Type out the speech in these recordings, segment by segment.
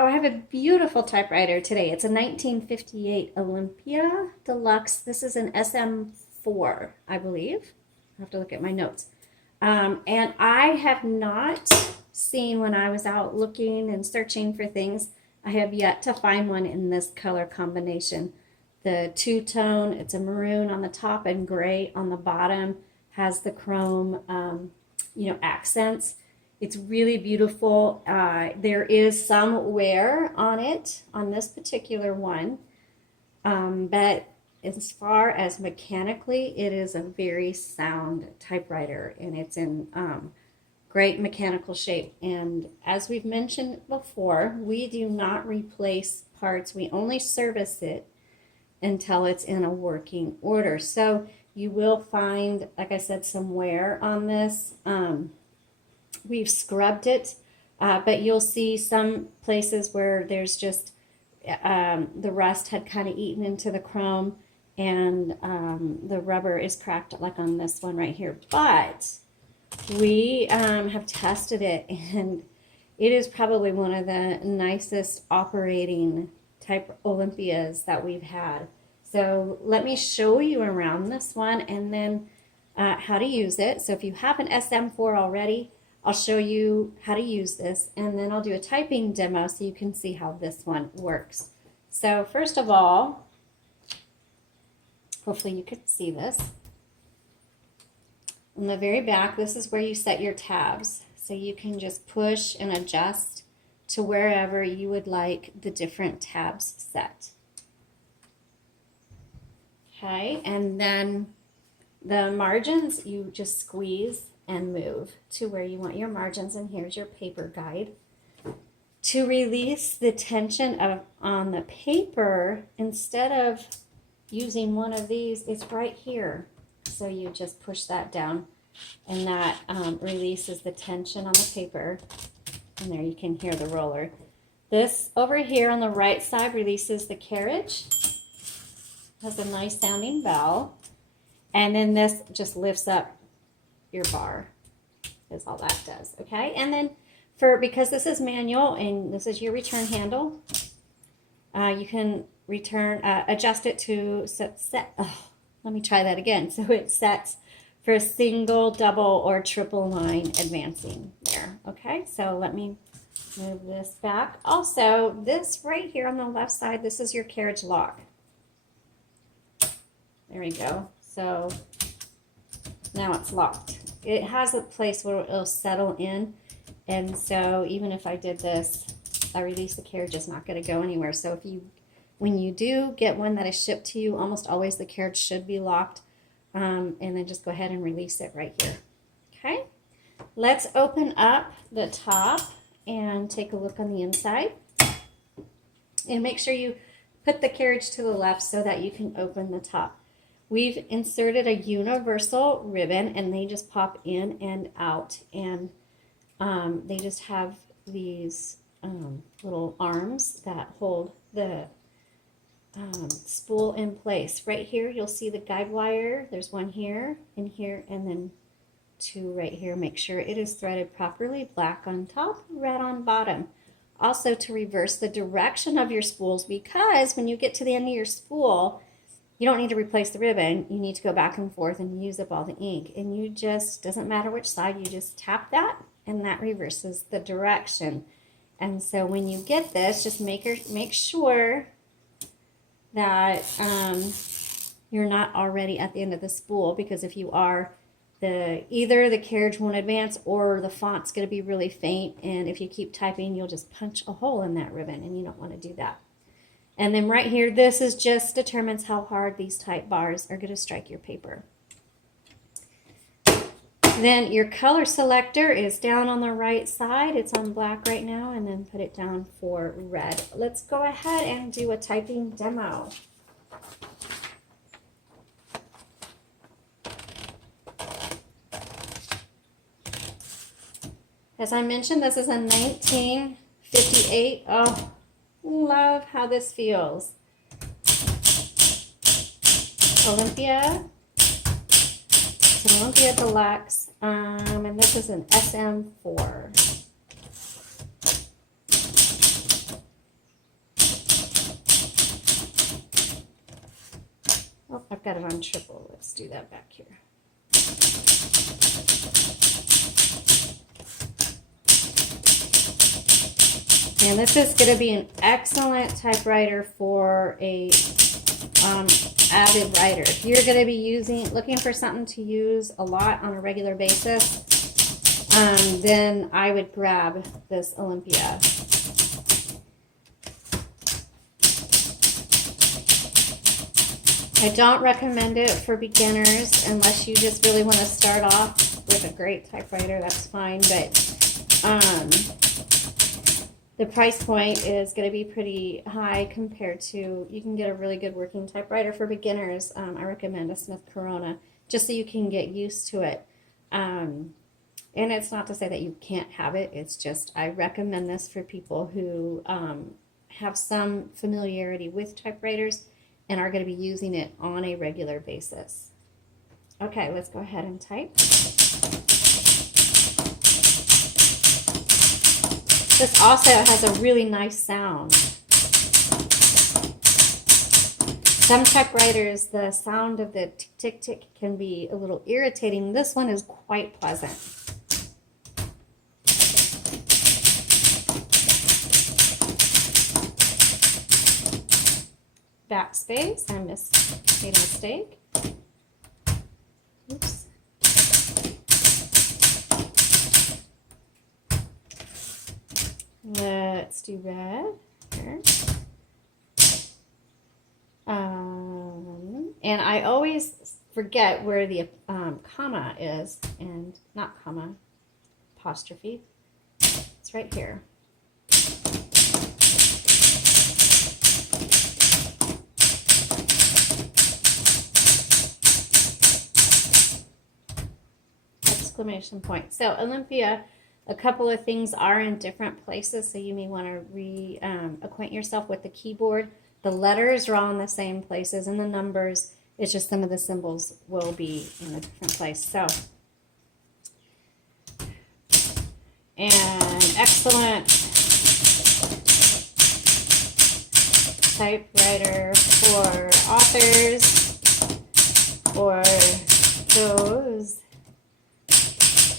Oh, I have a beautiful typewriter today. It's a 1958 Olympia Deluxe. This is an SM4, I believe. I have to look at my notes. And I have not seen, when I was out looking and searching for things, I have yet to find one in this color combination. The two-tone, it's a maroon on the top and gray on the bottom, has the chrome, accents. It's really beautiful. There is some wear on it, on this particular one. But as far as mechanically, it is a very sound typewriter, and it's in great mechanical shape. And as we've mentioned before, we do not replace parts. We only service it until it's in a working order. So you will find, like I said, some wear on this. We've scrubbed it, but you'll see some places where there's just the rust had kind of eaten into the chrome, and the rubber is cracked, like on this one right here. But we have tested it, and it is probably one of the nicest operating type Olympias that we've had. So let me show you around this one, and then how to use it. So if you have an SM4 already, I'll show you how to use this, and then I'll do a typing demo so you can see how this one works. So first of all, hopefully you can see this. On the very back, this is where you set your tabs. So you can just push and adjust to wherever you would like the different tabs set. Okay, and then the margins, you just squeeze and move to where you want your margins, and here's your paper guide. To release the tension on the paper, instead of using one of these, it's right here. So you just push that down, and that releases the tension on the paper, and there you can hear the roller. This over here on the right side releases the carriage. Has a nice sounding bell, and then this just lifts up your bar, is all that does. Okay, and then because this is manual and this is your return handle, you can adjust it to let me try that again. So it sets for a single, double, or triple line advancing there. Okay, so let me move this back. Also, this right here on the left side, this is your carriage lock. There we go. So now it's locked. It has a place where it'll settle in, and so even if I did this, I release the carriage, it's not going to go anywhere. So when you do get one that is shipped to you, almost always the carriage should be locked, and then just go ahead and release it right here. Okay, let's open up the top and take a look on the inside, and make sure you put the carriage to the left so that you can open the top. We've inserted a universal ribbon, and they just pop in and out, and they just have these little arms that hold the spool in place. Right here, you'll see the guide wire. There's one here, and here, and then two right here. Make sure it is threaded properly, black on top, red on bottom. Also, to reverse the direction of your spools, because when you get to the end of your spool, you don't need to replace the ribbon. You need to go back and forth and use up all the ink. And you just, doesn't matter which side, you just tap that, and that reverses the direction. And so when you get this, just make sure that you're not already at the end of the spool, because if you are, either the carriage won't advance or the font's going to be really faint, and if you keep typing, you'll just punch a hole in that ribbon, and you don't want to do that. And then right here, this is just determines how hard these type bars are going to strike your paper. Then your color selector is down on the right side. It's on black right now, and then put it down for red. Let's go ahead and do a typing demo. As I mentioned, this is a 1958. Oh, love how this feels. Olympia. It's an Olympia Deluxe, and this is an SM4. got it on triple. Let's do that back here. And this is going to be an excellent typewriter for a avid writer. If you're going to be looking for something to use a lot on a regular basis, then I would grab this Olympia. I don't recommend it for beginners unless you just really want to start off with a great typewriter. That's fine, but the price point is going to be pretty high compared to, you can get a really good working typewriter for beginners. I recommend a Smith Corona just so you can get used to it. And it's not to say that you can't have it. It's just I recommend this for people who have some familiarity with typewriters and are going to be using it on a regular basis. Okay, let's go ahead and type. This also has a really nice sound. Some typewriters, the sound of the tick, tick, tick can be a little irritating. This one is quite pleasant. Backspace, I made a mistake. Oops. Let's do red here. And I always forget where the comma is, and not comma, apostrophe. It's right here. Exclamation point. So Olympia, a couple of things are in different places, so you may want to reacquaint yourself with the keyboard. The letters are all in the same places, and the numbers, it's just some of the symbols will be in a different place. So, and excellent typewriter for authors or those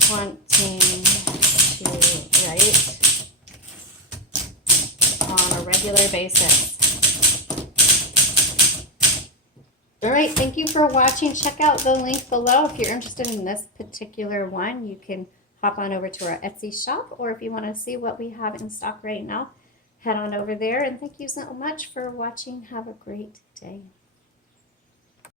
wanting to write on a regular basis. All right, thank you for watching. Check out the link below. If you're interested in this particular one, you can hop on over to our Etsy shop, or if you want to see what we have in stock right now, head on over there. And thank you so much for watching. Have a great day.